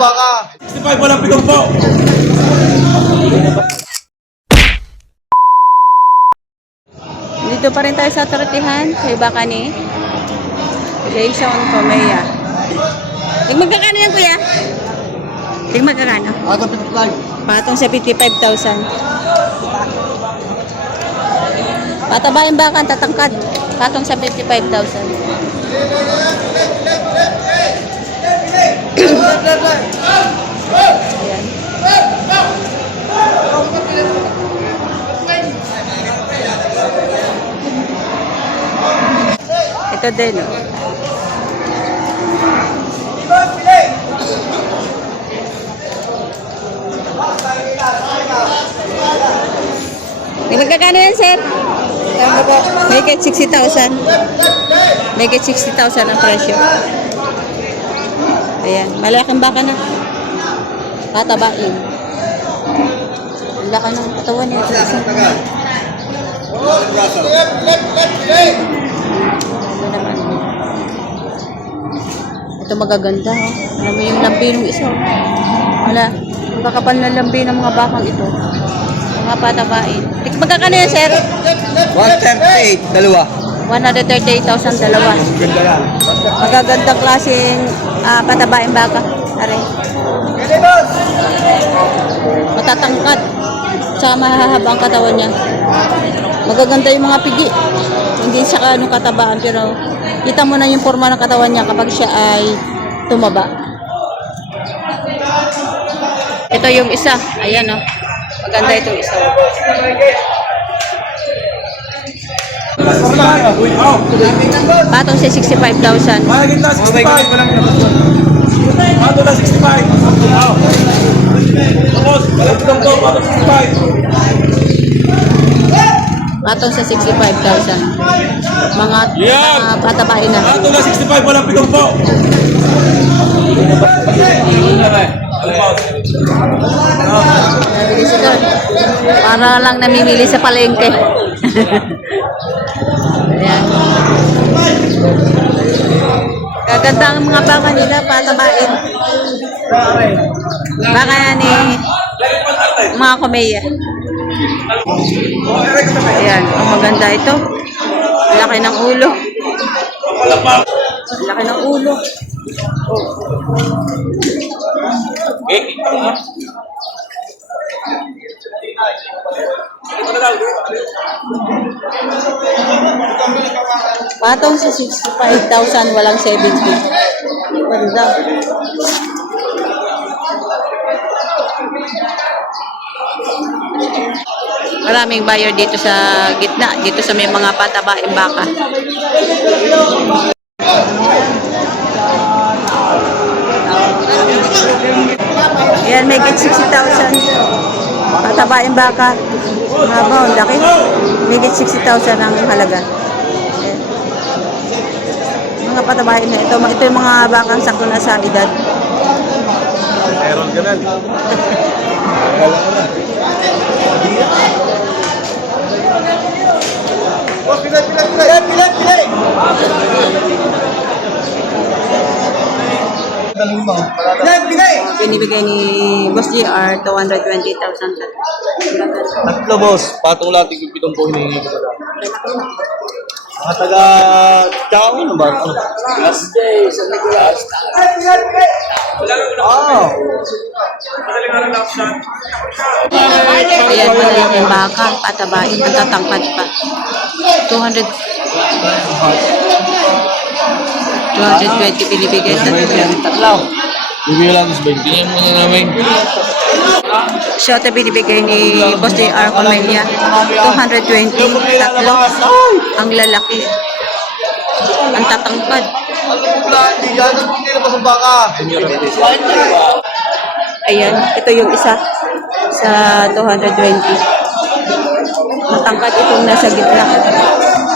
baka. 65, walang pitong po. Dito pa rin tayo sa tortihan. May baka ni Jason Comea. Magkakano yan, kuya? Magkakano? Ato 55. Patong sa 55,000. Pataba yung baka, tatangkad. Patong sa 55,000. Ayan. Ito din, oh. Magkakano yan, sir? Make it 60,000. Make it 60,000 ang presyo. Ayan, malaking baka na. Patabain. Ang laki ng katawan niya. Ano naman. Ito magaganda, oh. Alam mo yung lambi ng isa. Wala. Ang kakapal na lambi ng mga bakang ito. Mga patabain. Magkakano yan, sir? 138, dalawa. 138,000 dalawa. Ganda lang. Magagandang klaseng patabain baka. Are. Matatangkad. Tsaka mahahabang katawan niya. Magaganda yung mga pigi. Hindi siya anong katabaan, pero kita mo na yung forma ng katawan niya kapag siya ay tumaba. Ito yung isa. Ayan, oh. Maganda itong isa. Patong siya 65,000. Mahagin lang 65. Pato na 65. Tapos, walang pitong po, pato 65. Patong sa 65,000. Mga patabain na. Pato na 65, walang pitong po. Para lang namimili sa palengke. Ayan. Gaganda ang mga baka nila, patabain. Baka yan mga Comea. Ayan, ang maganda ito. Laki ng ulo. Laki ng ulo. Patong sa 65,000, walang 70. Ganda. Maraming buyer dito sa gitna, dito sa may mga patabaing baka. Ayan, may get 60,000. Patabaing baka. Haba, ang laki. May get 60,000 ang halaga. Ayan. Mga patabain na ito. Ito yung mga bakang sakto na sa edad. Meron ka na. Pilay! Binibigay ni Boss JR, 220,000. Tatlo, boss. Patong lahat yung pitong po hinihingi ko pala. Mga taga... Tsaka ano ba? Last day, sa Nicolas. Oh! Ayan, malaki yung baka, patabain, matatangkad pa. 220 binibigay sa Tatlo. Bibigyan lang is 20. Tingnan muna namin. siya ito binibigay ni Boss JR Comea. 220, tatlo. Ang lalaki. Ang tatangkad. Ayan, ito yung isa sa 220. Matangkad itong nasa gitna.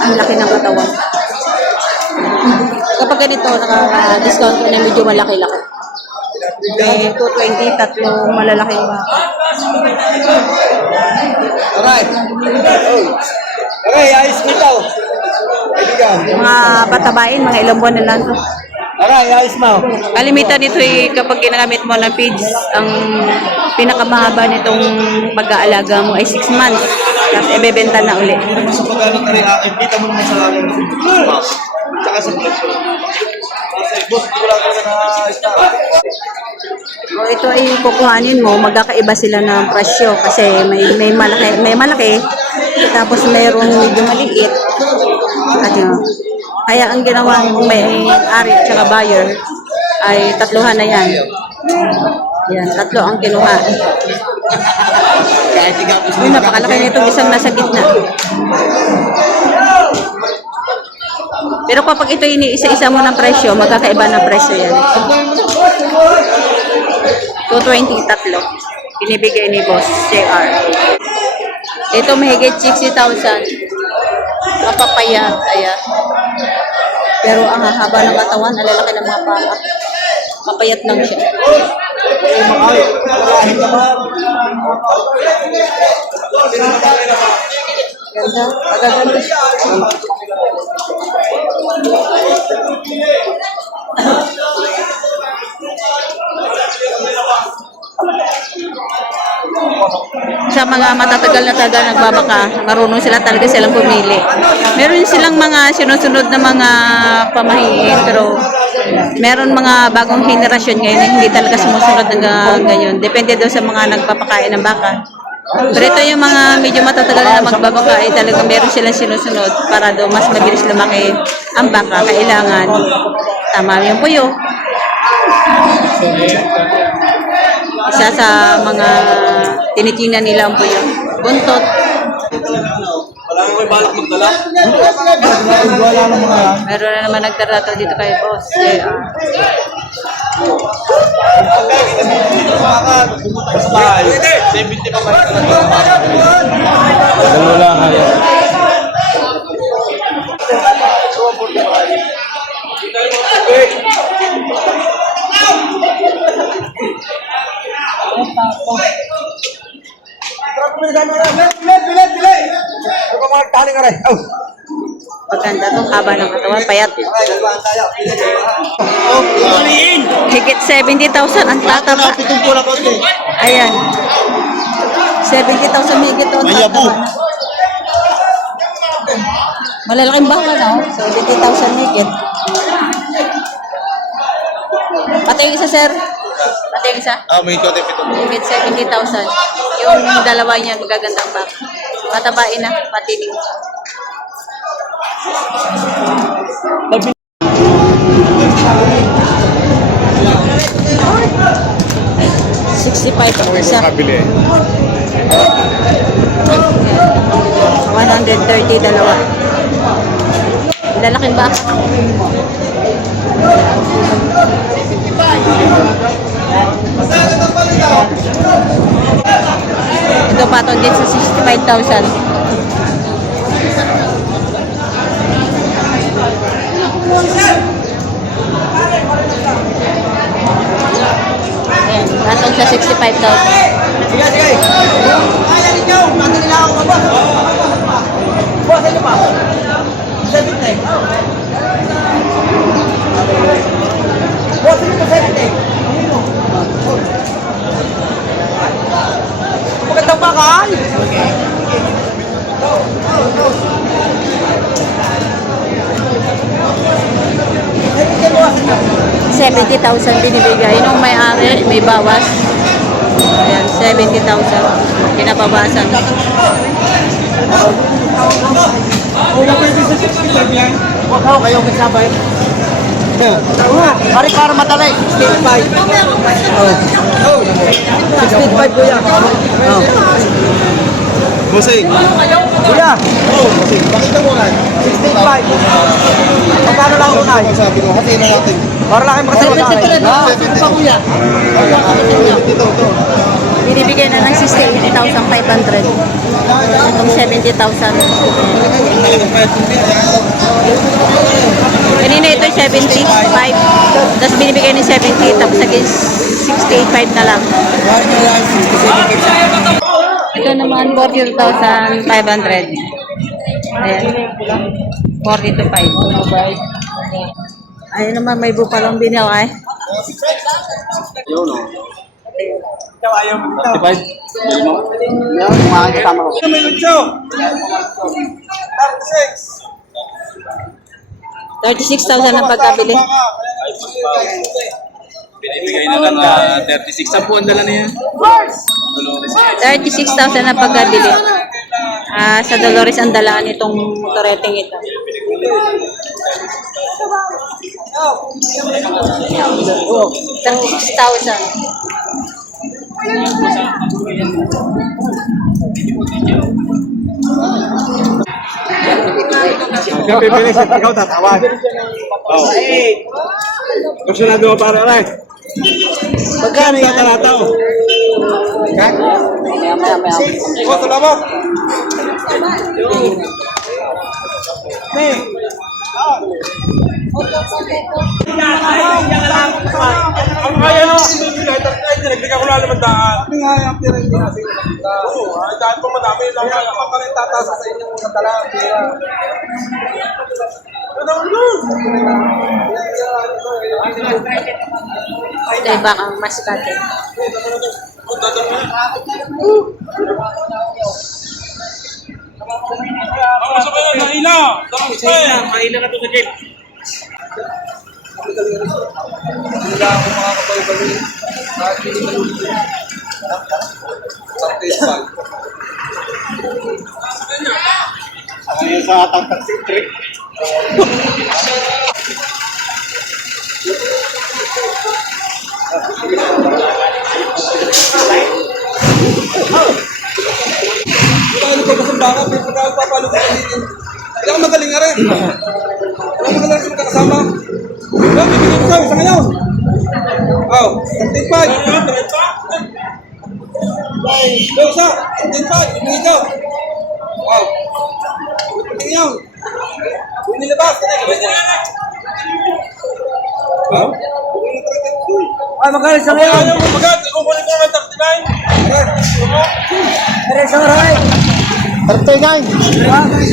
Ang laki ng katawan. Kapag ganito, naka-discount ko na medyo malaki-laki. May 220, tatlong malalaking baka. Alright. Okay, ayos nito. Kaibigan. Mga patabain, mga ilang buwan na lang to. Aray, ayos mo. Kalimitan nito kapag ginagamit mo ng feeds, ang pinakamahaba nitong pag-aalaga mo ay 6 months. Tapos ibebenta na uli. Sa pagkano ka rin, kita mo naman sa lalim. Tsaka sa vlog ko. Kasi boss, hindi ko lang talaga na-stop. O ito ay kukuhanin mo, magkakaiba sila ng presyo kasi may malaki, tapos mayroong medyo maliit. At yun. Kaya ang ginawa ng may-ari at saka buyer ay tatluhan na yan. Yan, tatlo ang kinuha. Uy, napakalaki na itong isang nasa gitna. Pero kapag ito iniisa-isa mo ng presyo, magkakaiba ng presyo yan. 220 tatlo. Binibigay ni Boss JR. Ito mahigit 60,000. Mapapayat. Ayan. Pero ang hahaba ng katawan, ang lalaki ng mga paa. Mapayat lang siya. Ganda. Magaganda siya. Sa mga matatagal na taga nagbabaka, marunong sila talaga silang pumili. Meron silang mga sinusunod na mga pamahiin, pero meron mga bagong henerasyon ngayon na hindi talaga sumusunod ng ganyan. Depende daw sa mga nagpapakain ng baka. Pero ito yung mga medyo matatagal na magbabaka ay talagang meron silang sinusunod para daw mas mabilis lumaki ang baka. Kailangan tama yung puyo. Isa sa mga tinitingnan nila ang puyo. Buntot. Wala nang may balak magdala. Meron na naman nagdarato dito kay Boss JR. Sa bahay, 70 pa ba? Wala kaya. Maganda itong haba ng katawan, payat. Higit 70,000 ang tataba. Ayan. 70,000 higit ito ang tataba. Malalaking baka na, 70,000 higit. Pati yung isa, sir. Pati yung isa. May ito, Higit 70,000. Yung dalawa niya, magagandang baka. Matabain na, patining. $65 ang isa. 130 dalawa. Lalaking baka. Ito patong din sa 65,000. Ayan, patong sa 65,000. Sige, sige. Kaya ninyo, pati nila ako ba? Boss, ano pa? 70. Boss, ano pa 70? Magandang bakal. 70,000 binibigay nung may-ari, may bawas. Ayan, 70,000. Pinababasan. Huwag ako kayo kasabay. Pari para madali. 65. 65 kuya. Busing. Kuya, Oh, busing. Pakita mo na. 65. Magkano lang unay? Sabi ko, hatiin na natin. Para lang kayo makasama na. 70 pa kuya. Ito. Binibigay na ng 68,500. Itong 70,000. Kanina ito 75. Tapos binibigay ng 70. Tapos naging 68,500 na lang. Ito naman 42,500. Ayan. 42,500. Ayun naman, may bupalong din ako eh. Yun o. Ikaw ayaw mo. 35? Yan, kumakita mo. May lucho. 36,000 ang pagkabili. Binibigay na lang 36. 10 ang dala na yan. 36,000 ang pagkabili. Sa Dolores ang dalaan itong motoreteng ito. Oh, 36,000. Ikaw pipili sa ikaw tatawag. Oh. Gusto na doon para rin. Magkano yan? Tatalataw. Maya, maya, maya. Oh, salamat. Ang kaya no, nagbiga ko lang naman daan. Ano nga yung pira yung ginasing Oo, ay daan po madami lang. Ang pa rin tataas sa inyo mga tala. Pira. Ito yung bakang mascate. Ang sabi na, nahila. Mahila ka to sa jeep. Wala akong mga kabaybali. Kahit hindi malulito. Sa Facebook. Sa tangkak si Trick. Ano pa ba sa baka? May pagkakapapalo ko dito. Hindi ako magaling nga rin. Wala magaling sa magkakasama. Wala, bibigyan ko sa'yo. Isa ngayon. Oh, 35. Yo, isa. 35. Bibigyan ko. Wow. Bibigyan yun. Huwag nilabas. Wow. Ay, magkano sa ngayon? Ayaw mo magad, kukunin ko ng 39. Pare, sa oray. 39.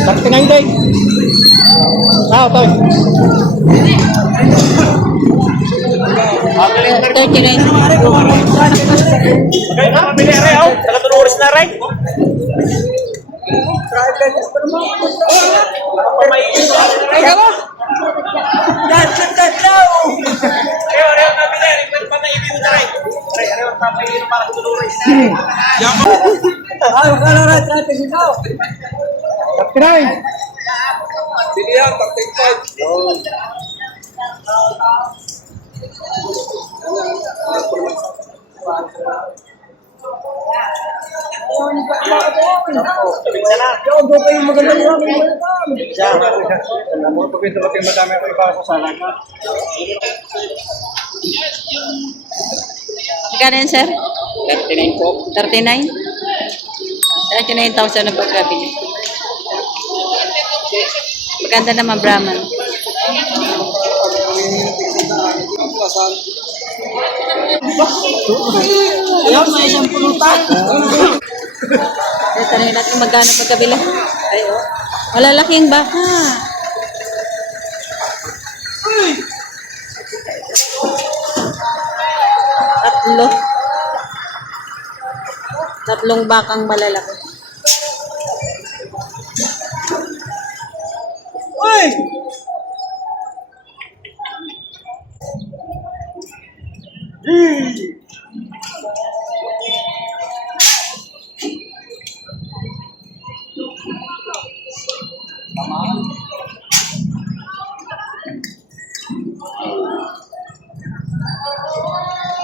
39 day. Ah, toy. 39. Kaya na mabili rin, oh. Taga-tunuris na rin. Teka mo. That's it, that's now. Kaya rin ang mabili, rin pa may ibig na rin. Kaya rin ang papayin para sa tunuris. Ay, kalora, trate sino. 39. Bilihan, 35. Magkano yan, sir? 39 po. 39? 39,000 ang pagkabili. Maganda naman, Brahman. Ayan, may isang pulutan. Tanongin natin magkano pagkabili. Ay, oh. Malalaking baka. Tatlo. Tatlong bakang malalaki. Uy!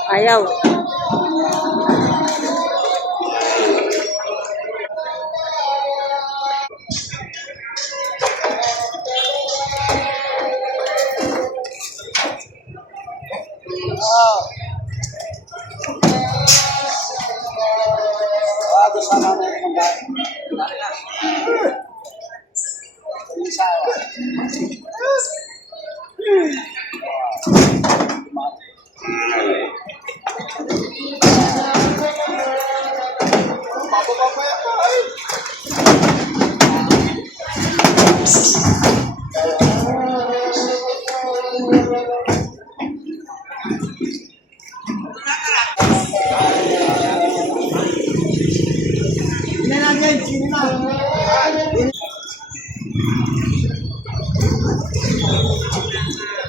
Ayaw.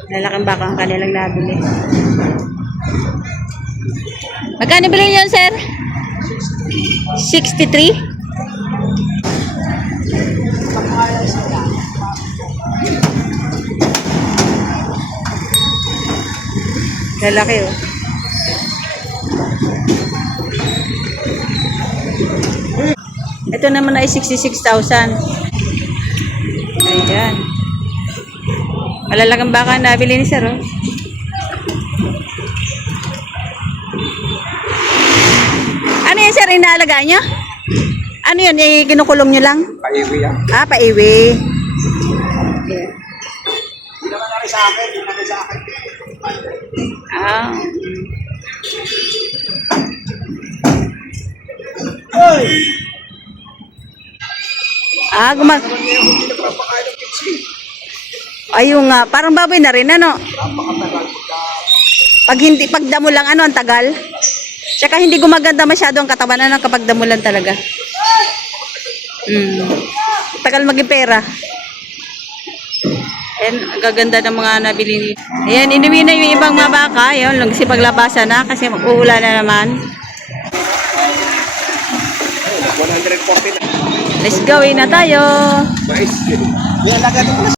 Lalaking baka ang kanilang nabili. Magkano bilhin yun, sir? 63? Lalaki, oh. Ito naman ay 66,000. Ayan. Malalaking baka ang nabili ni sir, oh. Ano yan, sir? Inaalagaan nyo? Ano yun? Kinukulong nyo lang? Paiwi yan. Ah, paiwi. Yeah. Hindi naman nari sa akin. Hindi naman sa akin. Ah. Ah, ayun nga, parang baboy na rin, ano? Pag damo lang, ano, ang tagal. Tsaka hindi gumaganda masyado ang katawan, ano, kapag damo lang talaga. Tagal maging pera. Ayan, ang gaganda ng mga nabili ni. Ayan, inuwi na yung ibang mga baka. Ayan, nagsipaglabasan na kasi mag-uulan na naman. 140 na. Let's go, na tayo. Mais. Yan, lagay mo